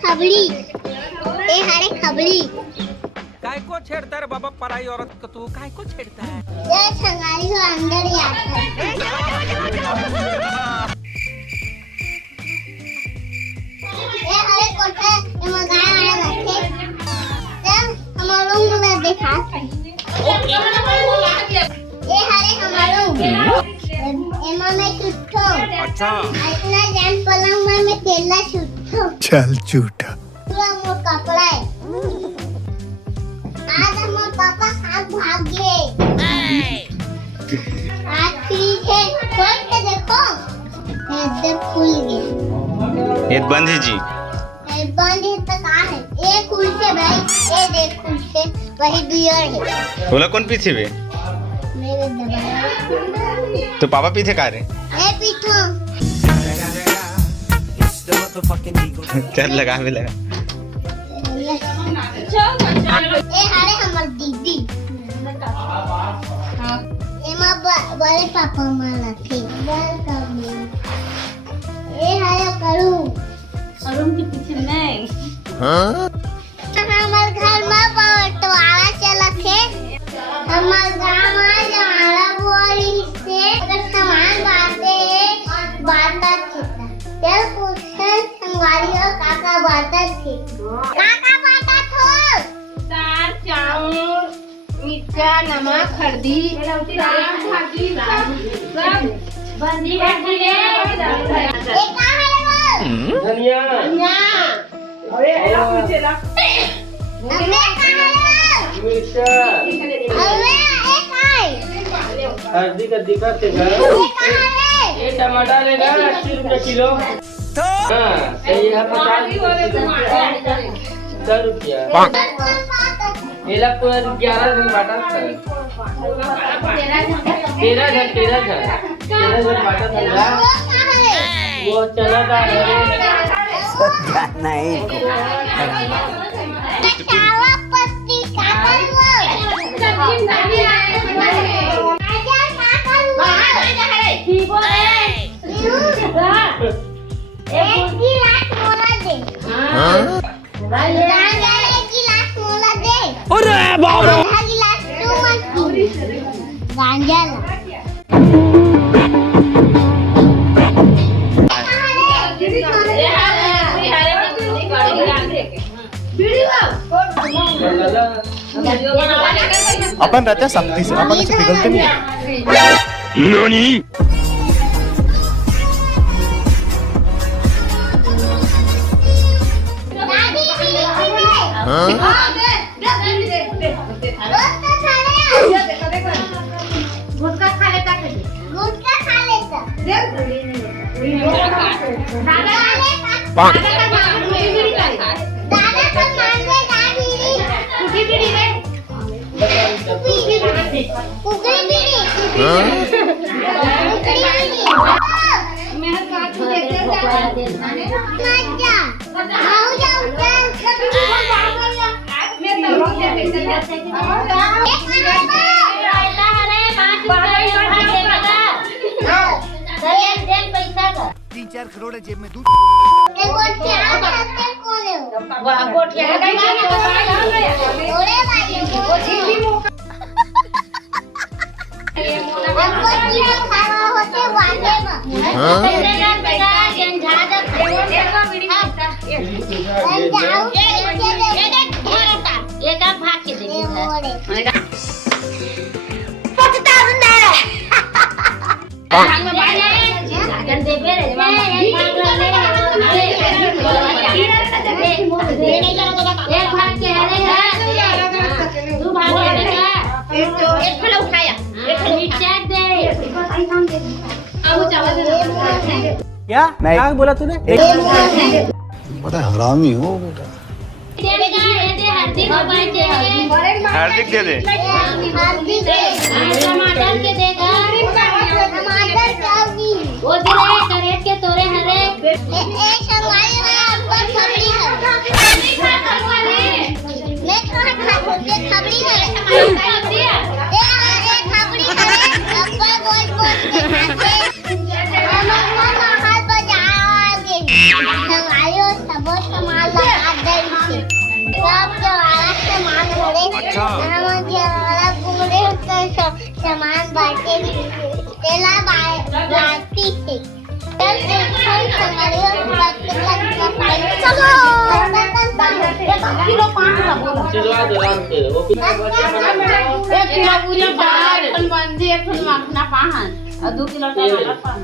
खबड़ी हरे खबड़ी काय को छेड़ता रे बाबा पराई औरत को तू काय को छेड़ता है ये संगारी को अंदर ही आता है ये हरे कोठे ये मगाए वाला रखे जब हमारों में देखा ये हरे हमारों एमा में छुट्टो अच्छा इतना जान पलंग में केला छुट्टो चल झूठा पूरा मोर कपड़ा है आज हमारे पापा खाक भाग गए आज फ्रिज है खोल के देखो एकदम खुल गया ये बंद है जी ये बंद है तो कहाँ है ये खुल से भाई ये देख खुल से वही बियर है बोला कौन पीछे बे मेरे दबाया तो पापा पीछे कहा रहे ये पीठो चल लगा भी लगा ये हरे हमार दीदी एमा बड़े पापा माला थे ये हरे करूं के पीछे नहीं हमार घर में बटवारा चला थे हमार गांव में जमाना बोरी से अगर सामान बांटा थे तेल पूछे संगवारी और काका बांटा थे काका बांटा थो दाल चावल मिर्चा नमक हल्दी भाजी सब बंदी बैठी रे ये कहाँ है वो धनिया अरे एला पूछे ला अम्मे कहाँ है मिर्चा अम्मे एक है हल्दी का दिखा थे घर ये कहाँ है ये टमाटर लेगा 80 रुपए किलो हाँ सही है 50 रुपया ये ला पूरा 11 दिन बाटा था 13 दिन बाटा था वो कहाँ है वो चना दाल है चावा पत्ती काकर वो सब्जी डाली आए आजा काकर वो ठीक हो रे एक गिलास मोला दे राजा एक गिलास मोला दे अरे बाप रे आधा गिलास तू मत पी गांजा ला अपन रहते हैं सख्ती से अपन से पिघलते नहीं है। नानी दादी गुटखा खा लेता दादा का मांगे दादी कुकी बीड़ी रे कुकी बीड़ी मैं का तू देख जा आओ जाओ चल मैं तो रोक दे पैसा 3-4 करोड़ है जेब में दूध एक आप भाग के देखिए क्या क्या बोला तूने बड़ा हरामी हो बेटा। हार्दिक दे दे टमाटर के देगा टमाटर खाओगी वो दिले करेट के तोरे हरे ए संगवारी वाला ऊपर खबड़ी है मैं थोड़ा खाते खबड़ी है ए खबड़ी है ऊपर गोल गोल के खाते हम हाथ बजा तेला बाती से चल कोई संभालियो बात का फाइल चलो किलो 5 का बोला चलो आ दो राम से वो किलो एक किलो पूरी बाहर बनबंदी एक फल माखना पाहन और 2 किलो टमाटर पाहन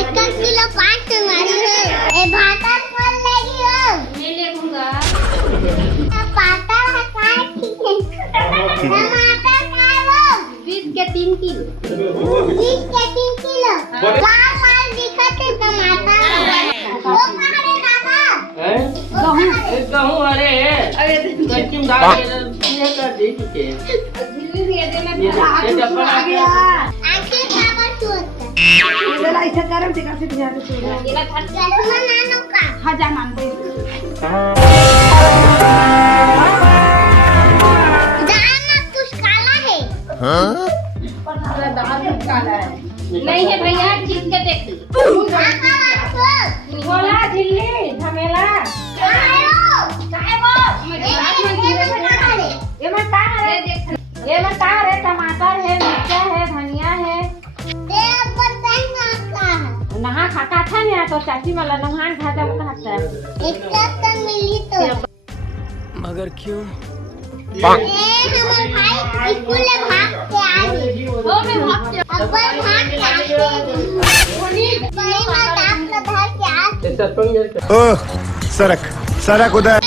1 किलो 5 संभाली है ए भाता फल लेगी हो मैं ले लूंगा पाता है काय टमाटर काय वो 20 के 3 किलो 20 के 3 किलो लाल लाल दिखत है टमाटर वो कहां रे दादा हैं गहूं अरे कच्ची दाल ये कर दे के झिल्ली दे देना ये डब्बा आ गया आके बाबा चोट इधर ऐसा करम ते कैसे ध्यान से ये घर चश्मा नानो का हजार मान दे जाना कुछ काला है काला है नहीं है भैया चीज के देख बोला झिल्ली झमेला ये में का है टमाटर है मिर्चा है धनिया है नहा खाता था ना तो चाची वाला नहान खाता वो खाता मिली तो मगर क्यों? हमारे भाई स्कूल में भाग के आए वो मैं भाग के अब्बा भाग के आते मैं ताप का धर के आते ये सरपंच ओह सरक सरक उधर